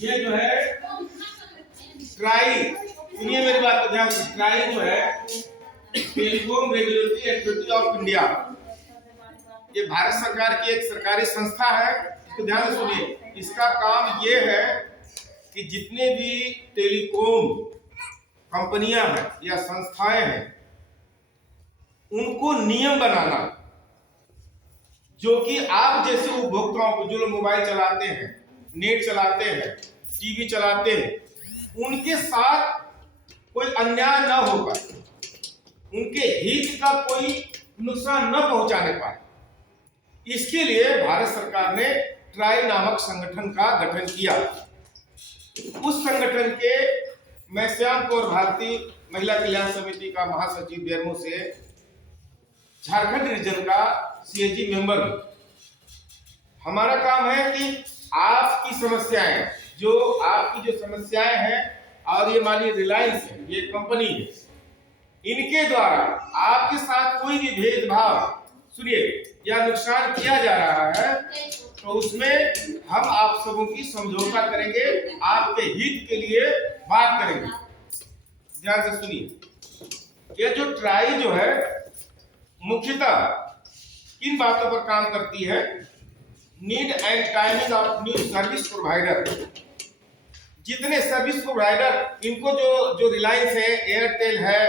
ये जो है ट्राई, सुनिए मेरी बात को ध्यान से। ट्राई जो है telecom regulatory authority of India, ये भारत सरकार की एक सरकारी संस्था है। तो ध्यान से सुनिए, इसका काम ये है कि जितने भी टेलीकॉम कंपनियां हैं या संस्थाएं हैं उनको नियम बनाना, जो कि आप जैसे उपभोक्ताओं को, जो लोग मोबाइल चलाते हैं, नेट चलाते हैं, टीवी चलाते हैं, उनके साथ कोई अन्याय न होगा, उनके हित का कोई नुकसान न पहुंचाने पाए, इसके लिए भारत सरकार ने ट्राई नामक संगठन का गठन किया। उस संगठन के मैं श्याम कौर भारती महिला कल्याण समिति का महासचिव बेरमो से झारखंड रीजन का सीएजी मेंबर। हमारा काम है कि आपकी समस्याएं, जो आपकी जो समस्याएं हैं, और ये मानिए रिलायंस है, ये कंपनी है, इनके द्वारा आपके साथ कोई भी भेदभाव, सुनिए, या नुकसान किया जा रहा है, तो उसमें हम आप सबों की समझौता करेंगे, आपके हित के लिए बात करेंगे। ध्यान से सुनिए, ये जो ट्राई जो है मुख्यतः किन बातों पर काम करती है? Need and timing of new service provider. जितने सर्विस प्रोवाइडर, इनको जो रिलायंस है, एयरटेल है,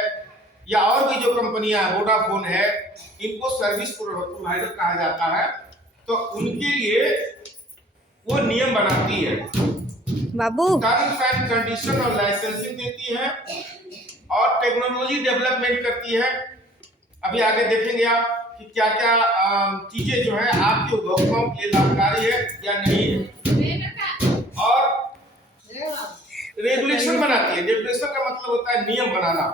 या और भी जो कंपनियां, वोडाफोन है, इनको सर्विस प्रोवाइडर कहा जाता है। तो उनके लिए वो नियम बनाती है, बाबू टर्म्स एंड कंडीशन और लाइसेंसिंग देती है, और टेक्नोलॉजी डेवलपमेंट करती है। अभी आगे देखेंगे आप कि क्या क्या चीजें जो है आपके उपभोक्ताओं के लिए लाभकारी है या नहीं है। और रेगुलेशन बनाती है। रेगुलेशन का मतलब होता है नियम बनाना,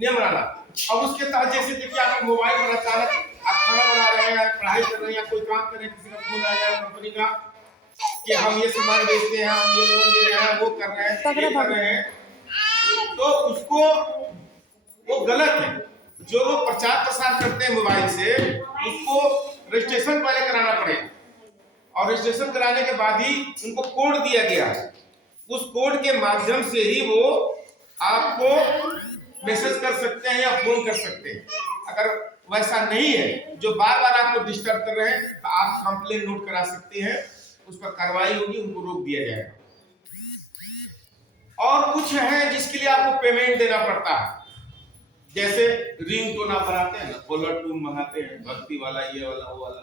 नियम बनाना। अब उसके तहत जैसे देखिए, आपके मोबाइल पर अचानक आप खाना बना रहे हैं, पढ़ाई कर रहे हैं, या कोई काम कर रहे हैं, किसी का फोन आ जाए कंपनी का कि हम ये सामान बेचते हैं, हम ये लोन दे रहे हैं, वो कर रहे हैं, ये कर रहे हैं, तो उसको वो गलत है। जो लोग प्रचार प्रसार करते हैं मोबाइल से, उसको रजिस्ट्रेशन पहले कराना पड़ेगा, और रजिस्ट्रेशन कराने के बाद ही उनको कोड दिया गया है। उस कोड के माध्यम से ही वो आपको मैसेज कर सकते हैं या फोन कर सकते हैं। अगर वैसा नहीं है, जो बार बार आपको डिस्टर्ब कर रहे हैं, तो आप कंप्लेन नोट करा सकते हैं, उस पर कार्रवाई होगी, उनको रोक दिया जाएगा। और कुछ है जिसके लिए आपको पेमेंट देना पड़ता है, जैसे रिंग टोन आप बनाते हैं ना, कॉलर टून मंगाते हैं, भक्ति वाला, ये वाला, वो वाला,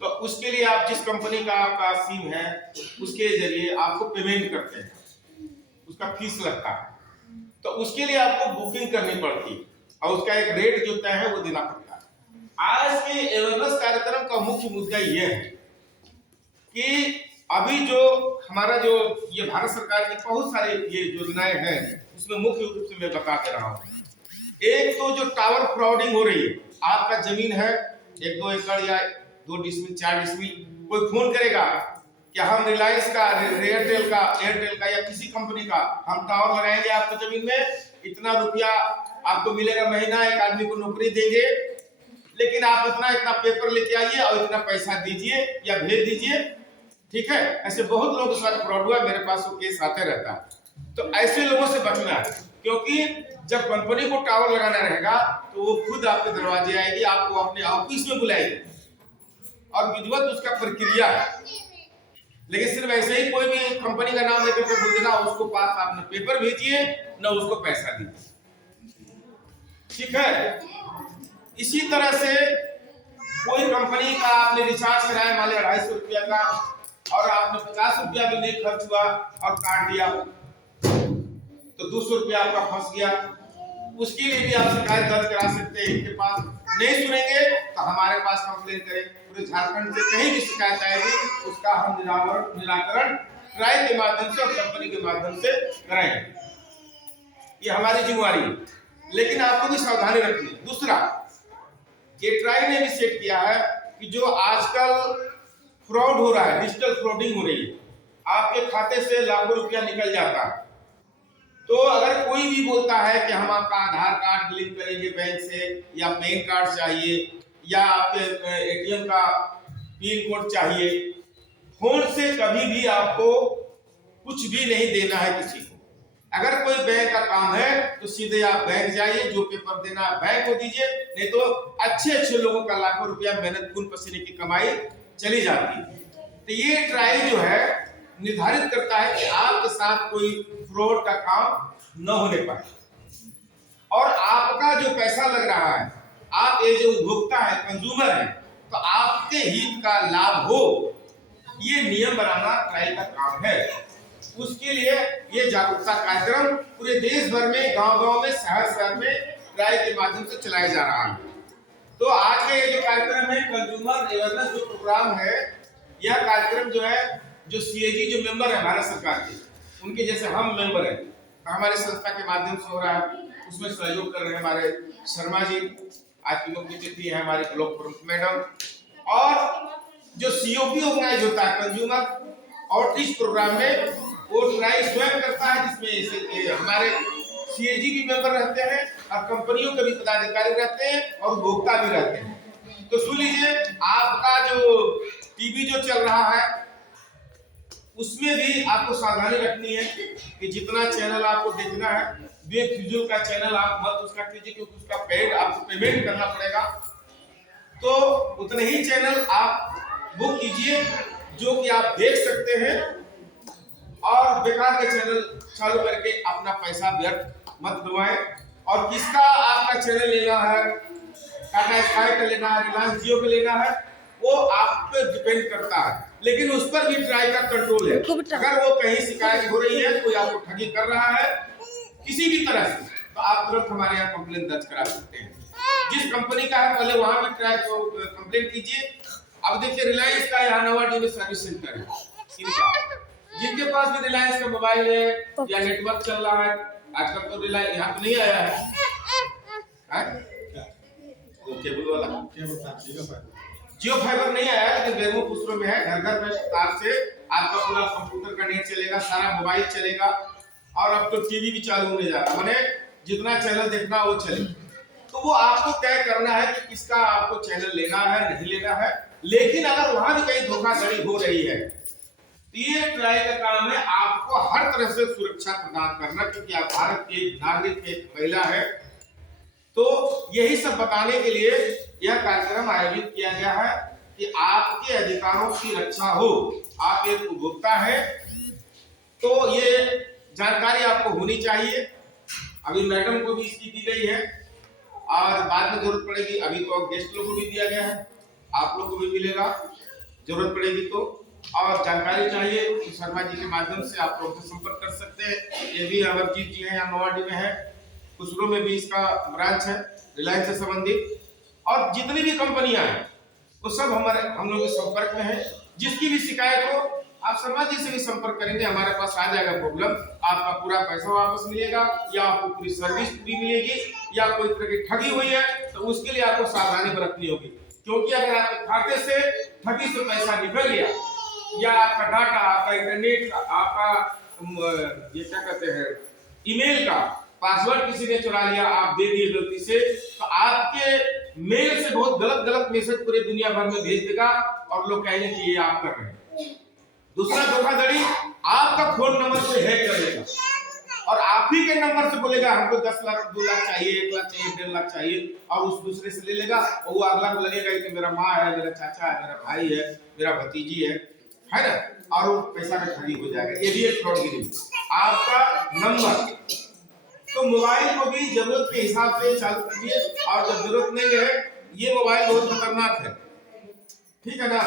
तो उसके लिए आप जिस कंपनी का आपका सिम है, उसके जरिए आपको पेमेंट करते हैं, उसका फीस लगता है, तो उसके लिए आपको बुकिंग करनी पड़ती है, और उसका एक रेट जो तय है वो देना पड़ता है। आज के अवेयरनेस कार्यक्रम का मुख्य मुद्दा यह है कि अभी जो हमारा जो ये भारत सरकार की बहुत सारी ये योजनाएं हैं, उसमें मुख्य रूप से मैं बता दे रहा हूँ। एक तो जो टावर फ्रॉडिंग हो रही है, आपका जमीन है 1-2 एकड़ या 2 डिसमिल 4 डिसमिल, कोई फोन करेगा कि हम रिलायंस का, एयरटेल का या किसी कंपनी का हम टावर लगाएंगे आपकी जमीन में, इतना रुपया आपको मिलेगा महीना, एक आदमी को नौकरी देंगे, लेकिन आप इतना पेपर लेके आइए और इतना पैसा दीजिए या भेज दीजिए, ठीक है। ऐसे बहुत लोगों के साथ फ्रॉड हुआ, मेरे पास वो केस आते रहता है। तो ऐसे लोगों से बचना है, क्योंकि जब कंपनी को टावर लगाना रहेगा तो वो खुद आपके दरवाजे आएगी, आपको अपने ऑफिस में बुलाएगी, और विधिवत उसका प्रक्रिया है। लेकिन सिर्फ ऐसे ही कोई भी कंपनी का नाम लेकर के बोल देना, उसको पास आप न पेपर भेजिए न उसको पैसा दीजिए, ठीक है। इसी तरह से कोई कंपनी का आपने रिचार्ज कराया, मान लिया 250 रुपया का, और आपने 50 रुपया भी नहीं खर्च हुआ और काट दिया, तो 200 रुपया आपका फंस गया। उसके लिए भी आप शिकायत दर्ज करा सकते हैं। इनके पास नहीं सुनेंगे तो हमारे पास कंप्लेन करें, पूरे झारखंड से कहीं भी शिकायत आएगी, उसका हम निराकरण ट्राई के माध्यम से और कंपनी के माध्यम से कराएंगे। ये हमारी जिम्मेवारी है, लेकिन आपको भी सावधानी रखनी है। दूसरा, ये ट्राई ने भी सेट किया है कि जो आजकल फ्रॉड हो रहा है, डिजिटल फ्रॉडिंग हो रही है, आपके खाते से लाखों रुपया निकल जाता है। तो अगर कोई भी बोलता है कि हम आपका आधार कार्ड लिंक करेंगे बैंक से, या पैन कार्ड चाहिए, या आपके एटीएम का पिन कोड चाहिए, फोन से कभी भी आपको कुछ भी नहीं देना है किसी को। अगर कोई बैंक का काम है तो सीधे आप बैंक जाइए, जो पेपर देना आप बैंक को दीजिए, नहीं तो अच्छे लोगों का लाखों रुपया मेहनत खून पसीने की कमाई चली जाती है। तो ये ट्रायल जो है निर्धारित करता है कि आपके साथ कोई फ्रॉड का काम न होने पाए, और आपका जो पैसा लग रहा है, आप ये जो उपभोक्ता है, कंज्यूमर है, तो आपके हित का लाभ हो, ये नियम बनाना ट्रायल का काम है। उसके लिए ये जागरूकता कार्यक्रम पूरे देश भर में, गांव-गांव में, शहर में ट्रायल के माध्यम से चलाया जा रहा है। तो आज का ये जो कार्यक्रम है, कंज्यूमर अवेयरनेस जो प्रोग्राम है, यह कार्यक्रम जो है, जो सीएजी जो मेंबर है भारत सरकार के, उनके जैसे हम मेंबर हैं, हमारे संस्था के माध्यम से हो रहा है। उसमें सहयोग कर रहे हैं हमारे शर्मा जी, आज की मुख्य अतिथि है हमारे ब्लॉक प्रमुख मैडम, और जो सीओपी ऑर्गेनाइज होता है कंज्यूमर आउटरीच प्रोग्राम में, वो ट्रायल स्वयं करता है, जिसमें हमारे सीएजी भी मेंबर रहते हैं और कंपनियों के भी पदाधिकारी रहते हैं और उपभोक्ता भी रहते हैं। तो सुन लीजिए, आपका जो टीवी जो चल रहा है, उसमें भी आपको सावधानी रखनी है कि जितना चैनल आपको देखना है, बेफिजूल का चैनल आप मत उसका कीजिए, क्योंकि उसका आपको पेमेंट करना पड़ेगा। तो उतने ही चैनल आप बुक कीजिए जो कि आप देख सकते हैं, और बेकार के चैनल चालू करके अपना पैसा व्यर्थ मत गवाएं। और किसका आपका चैनल लेना है, टाटा स्काई का लेना है, रिलायंस जियो का लेना है, वो आप पे डिपेंड करता है, लेकिन उस पर भी ट्राई का कंट्रोल है। अगर वो कहीं शिकायत हो रही है, कोई आपको ठगी कर रहा है किसी भी तरह से, तो आप तुरंत हमारे यहाँ कंप्लेन दर्ज करा सकते हैं। जिस कंपनी का है, पहले वहां भी ट्राई को कंप्लेन कीजिए। अब देखिए, रिलायंस का यहाँ नवाडी में सर्विस सेंटर है इनका, जिनके पास भी रिलायंस का मोबाइल है या नेटवर्क चल रहा है, आजकल तो रिलायंस यहाँ तो नहीं आया है, वो केबल वाला जियो फाइबर नहीं आया, लेकिन बेरमो पुस्तरों में है। घर में तार से आपका पूरा कंप्यूटर का नेट चलेगा, सारा मोबाइल चलेगा, और अब तो टीवी भी चालू होने जा रहा है, माने जितना चैनल देखना वो चले। तो वो आपको तय करना है कि किसका आपको चैनल लेना है, नहीं लेना है। लेकिन अगर वहां भी कहीं धोखाधड़ी हो रही है, तो ये ट्रायल का काम है आपको हर तरह से सुरक्षा प्रदान करना, क्योंकि आप भारत के एक नागरिक, एक महिला है। तो यही सब बताने के लिए यह कार्यक्रम आयोजित किया गया है कि आपके अधिकारों की रक्षा हो। आप एक उपभोक्ता है, तो ये जानकारी आपको होनी चाहिए। अभी मैडम को भी इसकी दी गई है, और बाद में जरूरत पड़ेगी, अभी तो गेस्ट लोग को भी दिया गया है, आप लोग को भी मिलेगा जरूरत पड़ेगी तो। और जानकारी चाहिए तो शर्मा जी के माध्यम से आप लोग से संपर्क कर सकते हैं। ये भी अमरजीत जी हैं, यहाँ नवाडी में है, खुसरो में भी इसका ब्रांच है रिलायंस से संबंधित, और जितनी भी कंपनियां हैं वो सब हम लोग के संपर्क में है। जिसकी भी शिकायत हो, आप शर्मा जी से भी संपर्क करेंगे, हमारे पास आ जाएगा प्रॉब्लम, आपका पूरा पैसा वापस मिलेगा, या आपको पूरी सर्विस पूरी मिलेगी, या कोई तरह की ठगी हुई है तो उसके लिए आपको सावधानी बरतनी होगी। क्योंकि अगर आपके खाते से ठगी से पैसा निकल गया, या आपका डाटा, आपका इंटरनेट का, आपका ये क्या कहते हैं ईमेल का पासवर्ड किसी ने चुरा लिया, आप दे दिए गलती से, तो आपके मेल से बहुत गलत मैसेज पूरे दुनिया भर में भेज देगा, और लोग कहेंगे कि ये आप कर रहे हैं। दूसरा धोखाधड़ी, आपका फोन नंबर कोई हैक कर लेगा, और आप ही के नंबर से बोलेगा हमको 10 लाख, 2 लाख चाहिए, 1 लाख चाहिए, 1.5 लाख चाहिए, और उस दूसरे से ले लेगा, और वो अगला को लगेगा कि मेरा माँ है, मेरा चाचा है, मेरा भाई है, मेरा भतीजी है ना, और वो पैसा में ठगी हो जाएगा। ये भी एक फ्रॉडगिरी। आपका नंबर, तो मोबाइल को भी जरूरत के हिसाब से चालू कीजिए, और जब जरूरत नहीं है, ये मोबाइल बहुत खतरनाक है, ठीक है ना,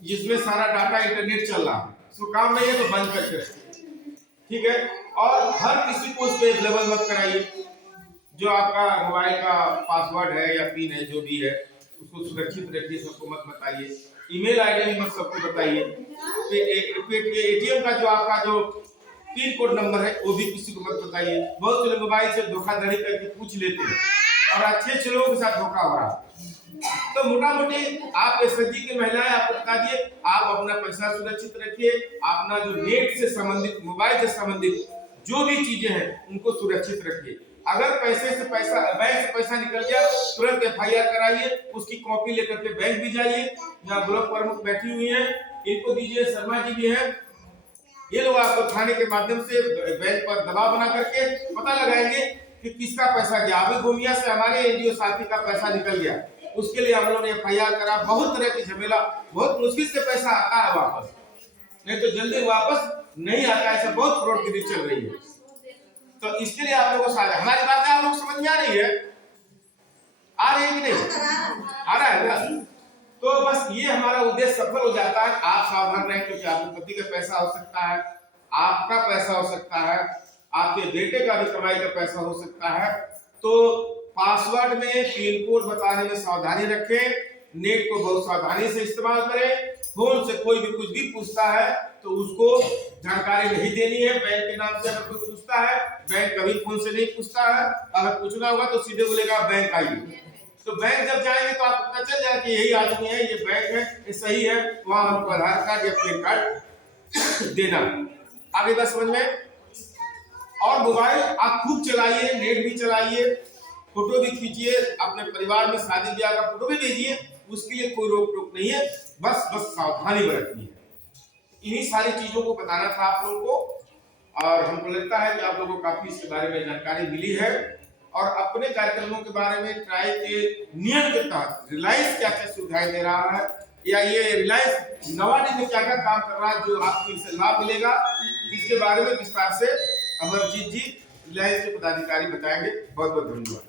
जिसमें सारा डाटा इंटरनेट चल रहा है, उसको काम नहीं है तो बंद करके रखिए, ठीक है। और हर किसी को उस पे अवेलेबल मत कराइए। जो आपका मोबाइल का पासवर्ड है या पिन है, जो भी है, उसको सुरक्षित रखिए, सबको मत बताइए। ईमेल आईडी भी मत सबको बताइए। एटीएम का जो आपका जो पिन कोड नंबर है, वो भी किसी को मत बताइए। बहुत से लोग मोबाइल से धोखाधड़ी करके पूछ लेते हैं, और अच्छे लोगों के साथ धोखा हो रहा है। तो मोटा मोटी आप एसएचजी की महिलाएं आपको बता दिए, आप अपना पैसा सुरक्षित रखिए, अपना जो नेट से संबंधित, मोबाइल से संबंधित जो भी चीजें हैं उनको सुरक्षित रखिए। अगर बैंक से पैसा निकल गया, तुरंत एफआईआर कराइए, उसकी कॉपी लेकर के बैंक भी जाइए। यहाँ ब्लॉक प्रमुख बैठी हुई है, इनको दीजिए, शर्मा जी भी है, ये लोग आपको थाने के माध्यम से बैंक पर दबाव बना करके पता लगाएंगे कि किसका पैसा गया। अभी गोमिया से हमारे एनजीओ साथी का पैसा निकल गया, उसके लिए हम लोगों ने एफआईआर करा। बहुत तरह की झमेला, बहुत मुश्किल से पैसा आता है वापस, नहीं तो जल्दी वापस नहीं आता। ऐसा बहुत फ्रॉडगिरी चल रही है। तो इसके लिए आप लोगों को साझा, हमारी बातें आप लोग समझ में आ रही है, आ रही है कि नहीं? आ रहा है ना? तो बस ये हमारा उद्देश्य सफल हो जाता है। आप सावधान रहें, क्योंकि आपके पति का पैसा हो सकता है, आपका पैसा हो सकता है, आपके बेटे का भी कमाई का पैसा हो सकता है। तो पासवर्ड में पिन कोड बताने में सावधानी रखें, नेट को बहुत सावधानी से इस्तेमाल करें। फोन से कोई भी कुछ भी पूछता है तो उसको जानकारी नहीं देनी है। बैंक के नाम से अगर कोई पूछता है, बैंक कभी फोन से नहीं पूछता है। अगर पूछना होगा तो सीधे बोलेगा बैंक आइए। तो बैंक जब जाएंगे तो आपको पता चल जाएगा कि यही आदमी है, ये बैंक है, ये सही है। वहां हमको आधार कार्ड या पैन कार्ड देना। आगे बात समझ में? और मोबाइल आप खूब चलाइए, नेट भी चलाइए, फोटो भी खींचिए, अपने परिवार में शादी ब्याह का फोटो भी भेजिए, उसके लिए कोई रोक टोक नहीं है। बस सावधानी बरतनी है। इन्हीं सारी चीजों को बताना था आप लोगों को, और हमको लगता है कि आप लोगों को काफी इसके बारे में जानकारी मिली है। और अपने कार्यक्रमों के बारे में ट्राई के नियम के तहत रिलायंस क्या क्या सुविधाएं दे रहा है, या ये रिलायंस नवाडी में क्या क्या काम कर रहा है जो आपको इससे लाभ मिलेगा, इसके बारे में विस्तार से अमरजीत जी रिलायंस के पदाधिकारी बताएंगे। बहुत बहुत धन्यवाद।